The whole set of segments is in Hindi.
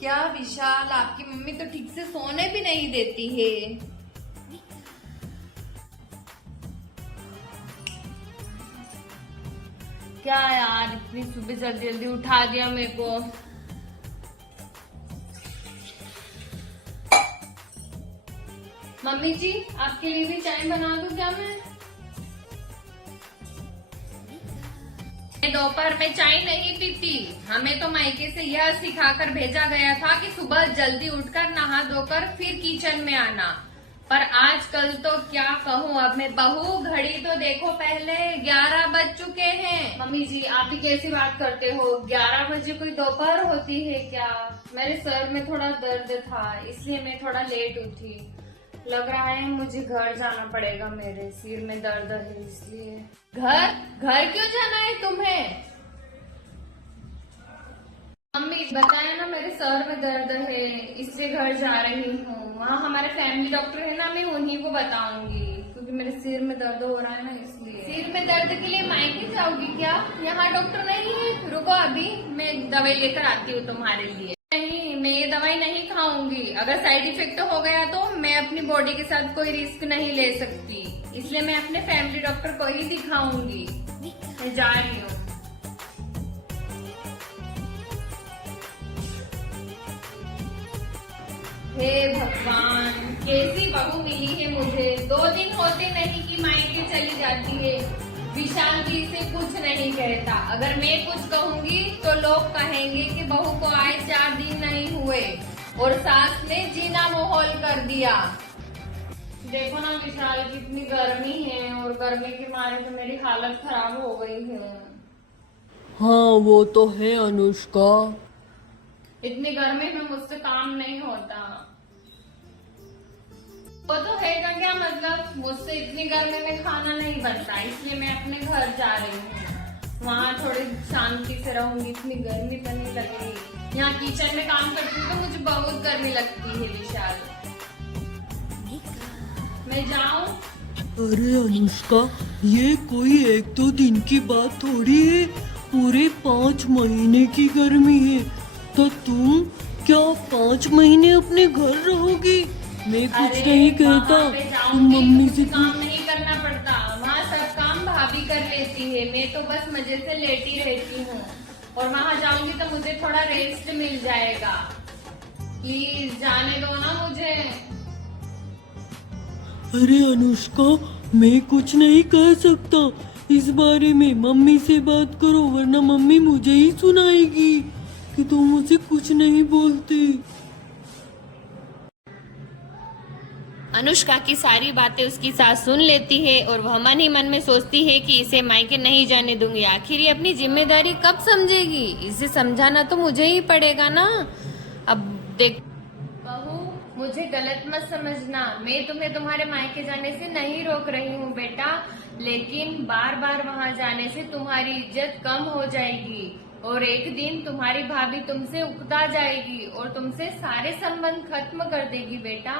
क्या विशाल, आपकी मम्मी तो ठीक से सोने भी नहीं देती है। क्या यार, इतनी सुबह जल्दी जल्दी उठा दिया मेरे को। मम्मी जी, आपके लिए भी चाय बना दूं क्या मैं दोपहर में चाय नहीं पीती। हमें तो मायके से यह सिखाकर भेजा गया था कि सुबह जल्दी उठकर नहा धोकर फिर किचन में आना। पर आजकल तो क्या कहूँ, अब मैं बहू, घड़ी तो देखो, पहले 11 बज चुके हैं। मम्मी जी, आप ही कैसी बात करते हो? 11 बजे कोई दोपहर होती है क्या? मेरे सर में थोड़ा दर्द था, इसलिए मैं थोड़ा लेट उठी। लग रहा है मुझे घर जाना पड़ेगा, मेरे सिर में दर्द है इसलिए। घर घर क्यों जाना है तुम्हें? मम्मी बताया ना, मेरे सर में दर्द है इसलिए घर जा रही हूँ। वहाँ हमारे फैमिली डॉक्टर है ना, मैं उन्हीं को बताऊंगी, क्योंकि मेरे सिर में दर्द हो रहा है ना इसलिए। सिर में दर्द के लिए मायके जाओगी क्या? यहाँ डॉक्टर नहीं है? रुको, अभी मैं दवाई लेकर आती हूँ तुम्हारे लिए। नहीं, मैं ये दवाई नहीं खाऊंगी। अगर साइड इफेक्ट हो गया तो मैं अपनी बॉडी के साथ कोई रिस्क नहीं ले सकती, इसलिए मैं अपने फैमिली डॉक्टर को ही दिखाऊंगी। मैं जा रही हूँ। हे भगवान, कैसी बहू मिली है मुझे। 2 दिन होते नहीं कि मायके चली जाती है। विशाल भी इसे कुछ नहीं कहता। अगर मैं कुछ कहूंगी तो लोग कहेंगे कि बहू को आए 4 दिन नहीं हुए और सास ने जीना माहौल कर दिया। देखो ना विशाल, कितनी गर्मी है और गर्मी के मारे तो मेरी हालत खराब हो गई है। हाँ वो तो है अनुष्का। इतनी गर्मी में मुझसे काम नहीं होता। वो तो है का क्या मतलब, मुझसे इतनी गर्मी में खाना नहीं बनता, इसलिए मैं अपने घर जा रही हूँ। वहाँ थोड़ी शांति से रहूंगी, इतनी गर्मी तो नहीं लगेगी। यहाँ किचन में काम करती हूँ तो मुझे बहुत गर्मी लगती है विशाल। मैं जाऊँ? अरे अनुष्का, ये कोई 1-2 दिन की बात थोड़ी है, पूरे 5 महीने की गर्मी है। तो तुम क्या 5 महीने अपने घर रहोगी? मैं कुछ नहीं कहता, तुम मम्मी से काम नहीं करना पड़ता। वहाँ सब काम भाभी कर लेती है, मैं तो बस मजे से लेटी रहती हूँ। और वहाँ जाऊंगी तो मुझे थोड़ा रेस्ट मिल जाएगा। प्लीज जाने दो ना मुझे। अरे अनुष्का, मैं कुछ नहीं कह सकता इस बारे में। मम्मी से बात करो, वरना मम्मी मुझे ही सुनाएगी कि तुम मुझे कुछ नहीं बोलते। अनुष्का की सारी बातें उसकी सास सुन लेती है और वह मन ही मन में सोचती है कि इसे मायके नहीं जाने दूंगी। आखिर ये अपनी जिम्मेदारी कब समझेगी? इसे समझाना तो मुझे ही पड़ेगा ना। अब देख बहू, मुझे गलत मत समझना। मैं तुम्हें तुम्हारे मायके जाने से नहीं रोक रही हूँ बेटा, लेकिन बार बार वहाँ जाने से तुम्हारी इज्जत कम हो जाएगी और एक दिन तुम्हारी भाभी तुमसे उकता जाएगी और तुमसे सारे संबंध खत्म कर देगी बेटा।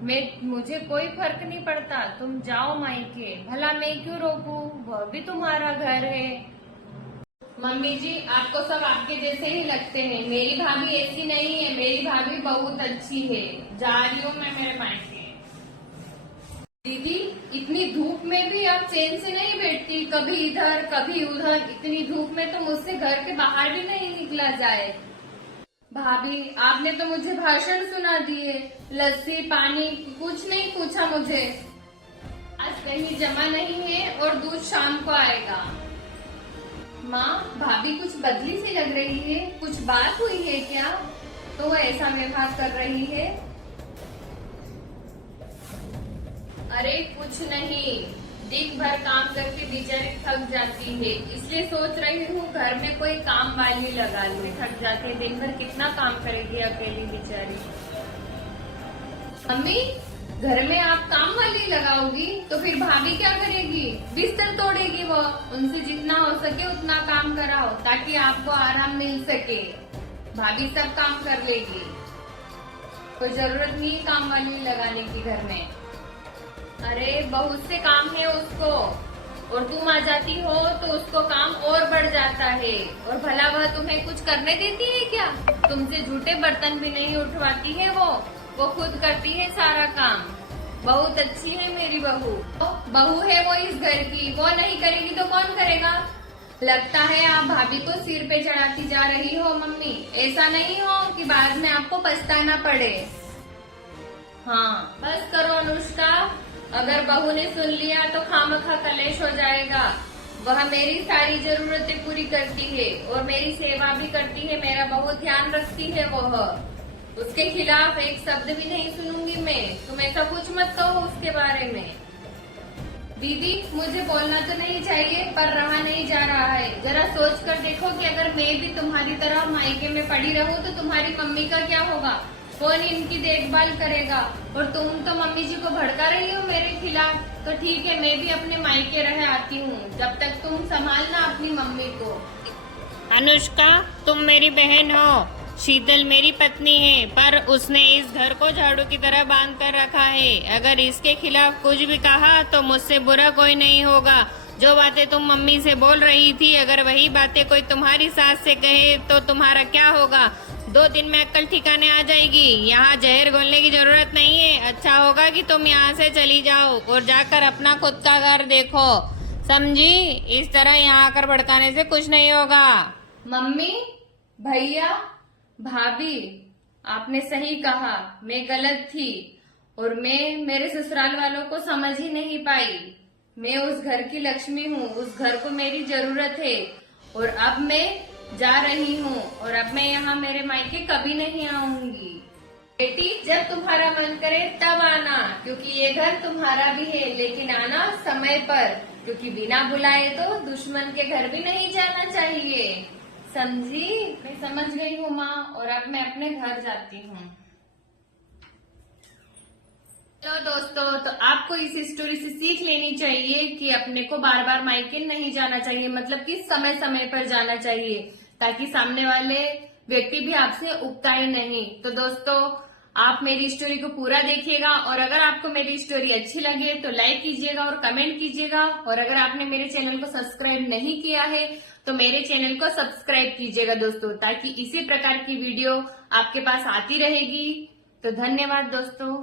मुझे कोई फर्क नहीं पड़ता, तुम जाओ मायके, भला मैं क्यों रोकूं? वह भी तुम्हारा घर है। मम्मी जी, आपको सब आपके जैसे ही लगते हैं। मेरी भाभी ऐसी नहीं है, मेरी भाभी बहुत अच्छी है। जा रही हूँ मैं मेरे मायके। दीदी, इतनी धूप में भी आप चैन से नहीं बैठती, कभी इधर कभी उधर। इतनी धूप में तो मुझसे घर के बाहर भी नहीं निकला जाए। भाभी, आपने तो मुझे भाषण सुना दिए, लस्सी पानी कुछ नहीं पूछा मुझे। आज कहीं जमा नहीं है और दूध शाम को आएगा। माँ, भाभी कुछ बदली सी लग रही है, कुछ बात हुई है क्या तो वो ऐसा व्यवहार कर रही है? अरे कुछ नहीं, दिन भर काम करके बेचारी थक जाती है, इसलिए सोच रही हूँ घर में कोई काम वाली लगा लूं। थक जाती है, दिन भर कितना काम करेगी अकेली बेचारी। मम्मी, घर में आप काम वाली लगाओगी तो फिर भाभी क्या करेगी? बिस्तर तोड़ेगी वो। उनसे जितना हो सके उतना काम कराओ ताकि आपको आराम मिल सके। भाभी सब काम कर लेगी, कोई जरूरत नहीं काम वाली लगाने की घर में। अरे बहुत से काम है उसको, और तुम आ जाती हो तो उसको काम और बढ़ जाता है। और भला वह तुम्हें कुछ करने देती है क्या? तुमसे झूठे बर्तन भी नहीं उठवाती है वो खुद करती है सारा काम। बहुत अच्छी है मेरी बहू। बहू है वो इस घर की, वो नहीं करेगी तो कौन करेगा? लगता है आप भाभी को सिर पे चढ़ाती जा रही हो मम्मी। ऐसा नहीं हो कि बाद में आपको पछताना पड़े। हाँ बस करो अनुष्का, अगर बहू ने सुन लिया तो खामखा कलेश हो जाएगा। वह मेरी सारी जरूरतें पूरी करती है और मेरी सेवा भी करती है, मेरा बहुत ध्यान रखती है वह। उसके खिलाफ एक शब्द भी नहीं सुनूंगी मैं। तुम ऐसा कुछ मत कहो उसके बारे में। दीदी मुझे बोलना तो नहीं चाहिए पर रहा नहीं जा रहा है। जरा सोच कर देखो कि अगर मैं भी तुम्हारी तरह मायके में पड़ी रहूं तो तुम्हारी मम्मी का क्या होगा? कौन इनकी देखभाल करेगा? और तुम तो मम्मी जी को भड़का रही हो मेरे खिलाफ। तो ठीक है, मैं भी अपने मायके रह आती हूँ, जब तक तुम संभालना अपनी मम्मी को। अनुष्का तुम मेरी बहन हो, शीतल मेरी पत्नी है, पर उसने इस घर को झाड़ू की तरह बांध कर रखा है। अगर इसके खिलाफ कुछ भी कहा तो मुझसे बुरा कोई नहीं होगा। जो बातें तुम मम्मी से बोल रही थी, अगर वही बातें कोई तुम्हारी सास से कहे तो तुम्हारा क्या होगा? 2 दिन में अक्ल ठिकाने आ जाएगी। यहाँ जहर घोलने की जरूरत नहीं है। अच्छा होगा कि तुम यहाँ से चली जाओ और जाकर अपना खुद का घर देखो, समझी? इस तरह यहाँ आकर भड़काने से कुछ नहीं होगा। मम्मी, भैया, भाभी, आपने सही कहा, मैं गलत थी और मैं मेरे ससुराल वालों को समझ ही नहीं पाई। मैं उस घर की लक्ष्मी हूँ, उस घर को मेरी जरूरत है और अब मैं जा रही हूँ और अब मैं यहाँ मेरे मायके कभी नहीं आऊंगी। बेटी जब तुम्हारा मन करे तब आना, क्योंकि ये घर तुम्हारा भी है, लेकिन आना समय पर, क्योंकि बिना बुलाए तो दुश्मन के घर भी नहीं जाना चाहिए, समझी? मैं समझ गई हूँ माँ और अब मैं अपने घर जाती हूँ। तो दोस्तों, तो आपको इस स्टोरी से सीख लेनी चाहिए कि अपने को बार बार मायके नहीं जाना चाहिए, मतलब कि समय समय पर जाना चाहिए, ताकि सामने वाले व्यक्ति भी आपसे उकताए नहीं। तो दोस्तों, आप मेरी स्टोरी को पूरा देखिएगा और अगर आपको मेरी स्टोरी अच्छी लगे तो लाइक कीजिएगा और कमेंट कीजिएगा। और अगर आपने मेरे चैनल को सब्सक्राइब नहीं किया है तो मेरे चैनल को सब्सक्राइब कीजिएगा दोस्तों, ताकि इसी प्रकार की वीडियो आपके पास आती रहेगी। तो धन्यवाद दोस्तों।